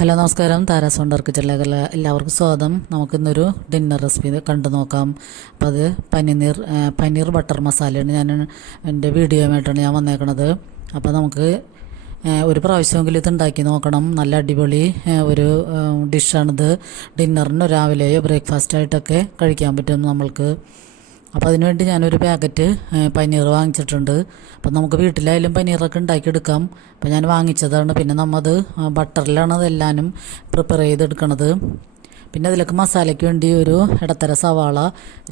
Hello നമസ്കാരം, Tara's wonder കിച്ചണിലേക്ക് എല്ലാവർക്കും സ്വാഗതം. നമുക്കിന്നൊരു ഡിന്നർ റെസിപ്പി കണ്ടു നോക്കാം. അപ്പോൾ അത് പനീർ ബട്ടർ മസാലയാണ്. എൻ്റെ വീഡിയോയുമായിട്ടാണ് ഞാൻ വന്നേക്കണത്. അപ്പോൾ നമുക്ക് ഒരു പ്രാവശ്യമെങ്കിലും ഇത് ഉണ്ടാക്കി നോക്കണം. നല്ല അടിപൊളി ഒരു ഡിഷാണിത്. ഡിന്നറിന് രാവിലെയോ ബ്രേക്ക്ഫാസ്റ്റായിട്ടൊക്കെ കഴിക്കാൻ പറ്റും നമ്മൾക്ക്. അപ്പോൾ അതിനുവേണ്ടി ഞാനൊരു പാക്കറ്റ് പനീർ വാങ്ങിച്ചിട്ടുണ്ട്. അപ്പം നമുക്ക് വീട്ടിലായാലും പനീറൊക്കെ ഉണ്ടാക്കിയെടുക്കാം. അപ്പോൾ ഞാൻ വാങ്ങിച്ചതാണ്. പിന്നെ നമ്മത് ബട്ടറിലാണ് അതെല്ലാനും പ്രിപ്പയർ ചെയ്തെടുക്കണത്. പിന്നെ അതിലേക്ക് മസാലയ്ക്ക് വേണ്ടി ഒരു ഇടത്തരം സവാള,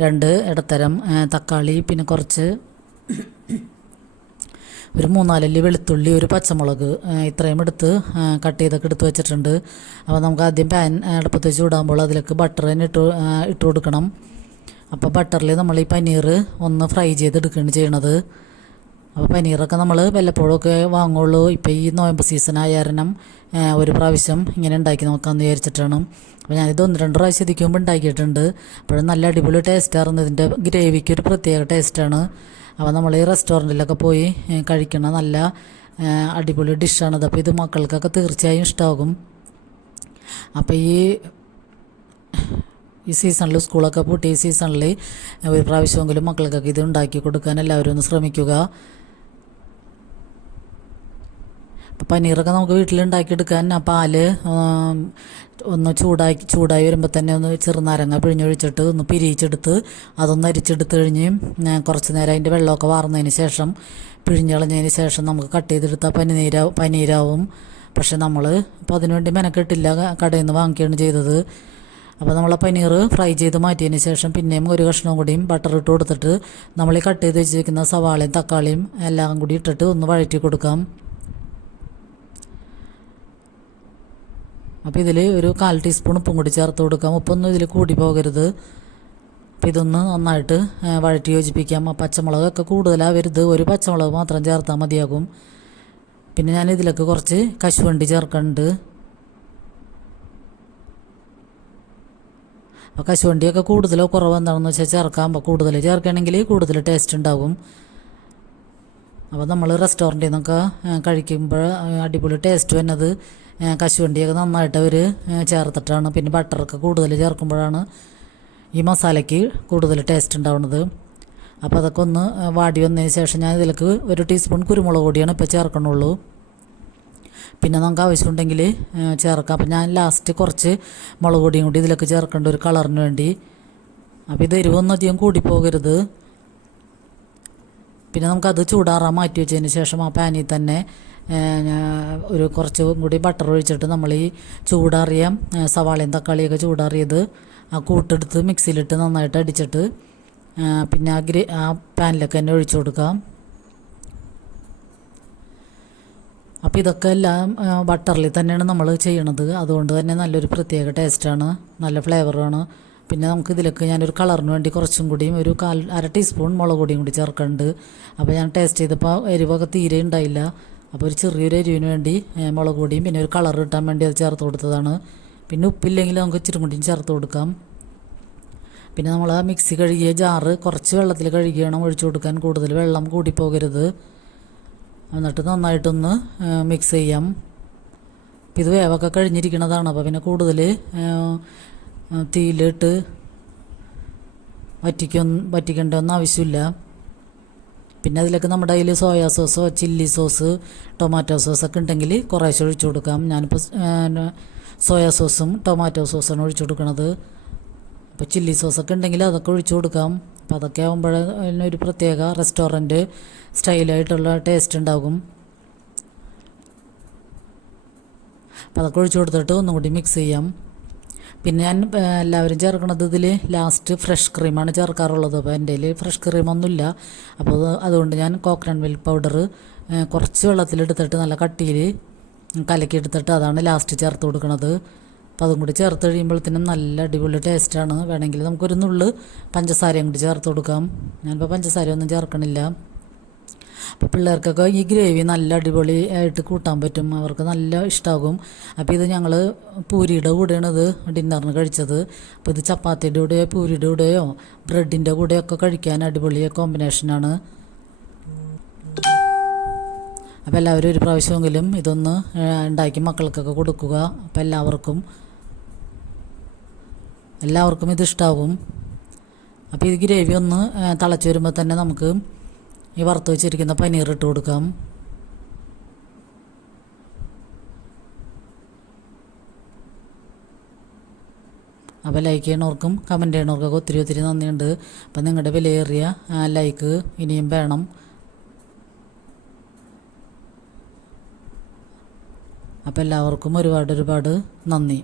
2 ഇടത്തരം തക്കാളി, പിന്നെ കുറച്ച് ഒരു 3-4 അല്ലി വെളുത്തുള്ളി, ഒരു പച്ചമുളക്, ഇത്രയും എടുത്ത് കട്ട് ചെയ്തൊക്കെ എടുത്ത് വെച്ചിട്ടുണ്ട്. അപ്പോൾ നമുക്ക് ആദ്യം പാൻ അടുപ്പത്ത് ചൂടാകുമ്പോൾ അതിലേക്ക് ബട്ടർ തന്നെ ഇട്ട് കൊടുക്കണം. അപ്പോൾ ബട്ടറിൽ നമ്മൾ ഈ പനീർ ഒന്ന് ഫ്രൈ ചെയ്തെടുക്കുകയാണ് ചെയ്യണത്. അപ്പോൾ പനീറൊക്കെ നമ്മൾ വല്ലപ്പോഴൊക്കെ വാങ്ങുള്ളൂ. ഇപ്പോൾ ഈ നോയമ്പ് സീസൺ ആയ കാരണം ഒരു പ്രാവശ്യം ഇങ്ങനെ ഉണ്ടാക്കി നോക്കാമെന്ന് വിചാരിച്ചിട്ടാണ്. അപ്പോൾ ഞാനിത് 1-2 പ്രാവശ്യം ഇതിക്കുമ്പോൾ ഉണ്ടാക്കിയിട്ടുണ്ട്. അപ്പോഴും നല്ല അടിപൊളി ടേസ്റ്റായിരുന്നു. ഇതിൻ്റെ ഗ്രേവിക്ക് ഒരു പ്രത്യേക ടേസ്റ്റാണ്. അപ്പോൾ നമ്മൾ ഈ റെസ്റ്റോറൻറ്റിലൊക്കെ പോയി കഴിക്കണ നല്ല അടിപൊളി ഡിഷാണിത്. അപ്പോൾ ഇത് മക്കൾക്കൊക്കെ തീർച്ചയായും ഇഷ്ടമാകും. അപ്പോൾ ഈ സീസണിൽ സ്കൂളൊക്കെ പൂട്ടിയ ഈ സീസണിൽ ഒരു പ്രാവശ്യമെങ്കിലും മക്കൾക്കൊക്കെ ഇത് ഉണ്ടാക്കി കൊടുക്കാൻ എല്ലാവരും ഒന്ന് ശ്രമിക്കുക. അപ്പോൾ പനീറൊക്കെ നമുക്ക് വീട്ടിലുണ്ടാക്കിയെടുക്കാൻ പാല് ഒന്ന് ചൂടായി വരുമ്പോൾ തന്നെ ഒന്ന് ചെറുനാരങ്ങ പിഴിഞ്ഞൊഴിച്ചിട്ട് ഒന്ന് പിരിയിച്ചെടുത്ത് അതൊന്ന് അരിച്ചെടുത്ത് കഴിഞ്ഞ് കുറച്ച് നേരം അതിൻ്റെ വെള്ളമൊക്കെ വാർന്നതിന് ശേഷം പിഴിഞ്ഞളഞ്ഞതിന് ശേഷം നമുക്ക് കട്ട് ചെയ്തെടുത്താൽ പനീരാവും. പക്ഷെ നമ്മൾ അപ്പോൾ അതിനുവേണ്ടി മെനക്കെട്ടില്ല, കടയിൽ നിന്ന് വാങ്ങിക്കുകയാണ് ചെയ്തത്. അപ്പോൾ നമ്മൾ പനീർ ഫ്രൈ ചെയ്ത് മാറ്റിയതിന് ശേഷം പിന്നെയും ഒരു കഷ്ണവും കൂടിയും ബട്ടർ ഇട്ട് കൊടുത്തിട്ട് നമ്മൾ ഈ കട്ട് ചെയ്ത് വെച്ചിരിക്കുന്ന സവാളയും തക്കാളിയും എല്ലാം കൂടി ഇട്ടിട്ട് ഒന്ന് വഴറ്റി കൊടുക്കാം. അപ്പോൾ ഇതിൽ ഒരു 1/4 ടീസ്പൂൺ ഉപ്പും കൂടി ചേർത്ത് കൊടുക്കാം. ഉപ്പൊന്നും ഇതിൽ കൂടി പോകരുത്. അപ്പോൾ ഇതൊന്ന് നന്നായിട്ട് വഴറ്റി യോജിപ്പിക്കാം. പച്ചമുളകൊക്കെ കൂടുതലാവരുത്, ഒരു പച്ചമുളക് മാത്രം ചേർത്താൽ മതിയാകും. പിന്നെ ഞാൻ ഇതിലേക്ക് കുറച്ച് കശുവണ്ടി ചേർക്കുന്നുണ്ട്. അപ്പോൾ കശുവണ്ടിയൊക്കെ കൂടുതലോ കുറവോ എന്താണെന്ന് വെച്ചാൽ ചേർക്കാം. അപ്പോൾ കൂടുതൽ ചേർക്കുകയാണെങ്കിൽ കൂടുതൽ ടേസ്റ്റ് ഉണ്ടാകും. അപ്പോൾ നമ്മൾ റെസ്റ്റോറൻറ്റിൽ നിന്നൊക്കെ കഴിക്കുമ്പോൾ അടിപൊളി ടേസ്റ്റ് വന്നത് കശുവണ്ടിയൊക്കെ നന്നായിട്ട് അവർ ചേർത്തിട്ടാണ്. പിന്നെ ബട്ടറൊക്കെ കൂടുതൽ ചേർക്കുമ്പോഴാണ് ഈ മസാലയ്ക്ക് കൂടുതൽ ടേസ്റ്റ് ഉണ്ടാവുന്നത്. അപ്പോൾ അതൊക്കെ ഒന്ന് വാടി വന്നതിന് ശേഷം ഞാൻ ഇതിലേക്ക് 1 ടീസ്പൂൺ കുരുമുളക് പൊടിയാണ് ഇപ്പോൾ ചേർക്കണുള്ളൂ. പിന്നെ നമുക്ക് ആവശ്യമുണ്ടെങ്കിൽ ചേർക്കാം. അപ്പോൾ ഞാൻ ലാസ്റ്റ് കുറച്ച് മുളക് പൊടിയും കൂടി ഇതിലേക്ക് ചേർക്കേണ്ട ഒരു കളറിന് വേണ്ടി. അപ്പോൾ ഇത് എരിവൊന്നും അധികം കൂടിപ്പോകരുത്. പിന്നെ നമുക്കത് ചൂടാറാൻ മാറ്റി വെച്ചതിന് ശേഷം ആ പാനിൽ തന്നെ ഒരു കുറച്ചും കൂടി ബട്ടർ ഒഴിച്ചിട്ട് നമ്മൾ ഈ ചൂടാറിയ സവാളയും തക്കാളിയൊക്കെ ചൂടാറിയത് ആ കൂട്ടെടുത്ത് മിക്സിയിലിട്ട് നന്നായിട്ട് അടിച്ചിട്ട് പിന്നെ ആ പാനിലേക്ക് തന്നെ ഒഴിച്ചു കൊടുക്കാം. അപ്പോൾ ഇതൊക്കെ എല്ലാം ബട്ടറിൽ തന്നെയാണ് നമ്മൾ ചെയ്യണത്. അതുകൊണ്ട് തന്നെ നല്ലൊരു പ്രത്യേക ടേസ്റ്റാണ്, നല്ല ഫ്ലേവറാണ്. പിന്നെ നമുക്ക് ഇതിലേക്ക് ഞാനൊരു കളറിന് വേണ്ടി കുറച്ചും കൂടിയും ഒരു 1/2 ടീസ്പൂൺ മുളക് പൊടിയും കൂടി ചേർക്കുന്നുണ്ട്. അപ്പോൾ ഞാൻ ടേസ്റ്റ് ചെയ്തപ്പോൾ എരിവൊക്കെ തീരെ ഉണ്ടായില്ല. അപ്പോൾ ഒരു ചെറിയൊരു എരിവിന് വേണ്ടി മുളക് പൊടിയും പിന്നെ ഒരു കളർ കിട്ടാൻ വേണ്ടി അത് ചേർത്ത് കൊടുത്തതാണ്. പിന്നെ ഉപ്പില്ലെങ്കിൽ നമുക്ക് ഇച്ചിരി കൂടിയും ചേർത്ത് കൊടുക്കാം. പിന്നെ നമ്മൾ ആ മിക്സി കഴുകിയ ജാറ് കുറച്ച് വെള്ളത്തിൽ കഴുകിയണം ഒഴിച്ചു കൊടുക്കാൻ, കൂടുതൽ വെള്ളം കൂടിപ്പോകരുത്. എന്നിട്ട് നന്നായിട്ടൊന്ന് മിക്സ് ചെയ്യാം. അപ്പോൾ ഇത് വേവൊക്കെ കഴിഞ്ഞിരിക്കുന്നതാണ്. അപ്പോൾ പിന്നെ കൂടുതൽ തീയിലിട്ട് വറ്റിക്കേണ്ടതൊന്നും ആവശ്യമില്ല. പിന്നെ അതിലേക്ക് നമ്മുടെ കയ്യിൽ സോയാ സോസോ ചില്ലി സോസ് ടൊമാറ്റോ സോസൊക്കെ ഉണ്ടെങ്കിൽ കുറേശ്ശെ ഒഴിച്ചു കൊടുക്കാം. ഞാനിപ്പോൾ സോയാ സോസും ടൊമാറ്റോ സോസാണ് ഒഴിച്ചു കൊടുക്കുന്നത്. അപ്പോൾ ചില്ലി സോസൊക്കെ ഉണ്ടെങ്കിൽ അതൊക്കെ ഒഴിച്ചു കൊടുക്കാം. അപ്പോൾ അതൊക്കെ ആകുമ്പോൾ അതിനൊരു പ്രത്യേക റെസ്റ്റോറൻറ്റ് സ്റ്റൈലായിട്ടുള്ള ടേസ്റ്റ് ഉണ്ടാകും. അപ്പോൾ അതൊക്കെ ഒഴിച്ചു കൊടുത്തിട്ട് ഒന്നും കൂടി മിക്സ് ചെയ്യാം. പിന്നെ ഞാൻ എല്ലാവരും ചേർക്കണത് ഇതിൽ ലാസ്റ്റ് ഫ്രഷ് ക്രീമാണ് ചേർക്കാറുള്ളത്. അപ്പോൾ എൻ്റെ കയ്യിൽ ഫ്രഷ് ക്രീമൊന്നുമില്ല. അപ്പോൾ അതുകൊണ്ട് ഞാൻ കോക്കനട്ട് മിൽക്ക് പൗഡർ കുറച്ച് വെള്ളത്തിലെടുത്തിട്ട് നല്ല കട്ടിയിൽ കലക്കിയെടുത്തിട്ട് അതാണ് ലാസ്റ്റ് ചേർത്ത് കൊടുക്കുന്നത്. അപ്പോൾ അതും കൂടി ചേർത്ത് കഴിയുമ്പോഴത്തേനും നല്ല അടിപൊളി ടേസ്റ്റാണ്. വേണമെങ്കിൽ നമുക്കൊരു നുള്ള് പഞ്ചസാരയും കൂടി ചേർത്ത് കൊടുക്കാം. ഞാനിപ്പോൾ പഞ്ചസാരയൊന്നും ചേർക്കണില്ല. അപ്പോൾ പിള്ളേർക്കൊക്കെ ഈ ഗ്രേവി നല്ല അടിപൊളി ആയിട്ട് കൂട്ടാൻ പറ്റും, അവർക്ക് നല്ല ഇഷ്ടമാകും. അപ്പോൾ ഇത് ഞങ്ങൾ പൂരിയുടെ കൂടെയാണ് ഇത് ഡിന്നറിന് കഴിച്ചത്. അപ്പോൾ ഇത് ചപ്പാത്തിയുടെ കൂടെയോ പൂരിയുടെ കൂടെയോ ബ്രെഡിൻ്റെ കൂടെയൊക്കെ കഴിക്കാൻ അടിപൊളി കോമ്പിനേഷനാണ്. അപ്പോൾ എല്ലാവരും ഒരു പ്രാവശ്യമെങ്കിലും ഇതൊന്ന് ഉണ്ടാക്കി മക്കൾക്കൊക്കെ കൊടുക്കുക. അപ്പോൾ എല്ലാവർക്കും ഇതിഷ്ടാവും. അപ്പോൾ ഈ ഗ്രേവി ഒന്ന് തിളച്ച് വരുമ്പോൾ തന്നെ നമുക്ക് ഈ വറുത്ത് വെച്ചിരിക്കുന്ന പനീർ ഇട്ട് കൊടുക്കാം. അപ്പോൾ ലൈക്ക് ചെയ്യണവർക്കും കമൻറ്റ് ചെയ്യണവർക്കൊക്കെ ഒത്തിരി നന്ദിയുണ്ട്. അപ്പം നിങ്ങളുടെ വിലയേറിയ ലൈക്ക് ഇനിയും വേണം. അപ്പോൾ എല്ലാവർക്കും ഒരുപാട് നന്ദി.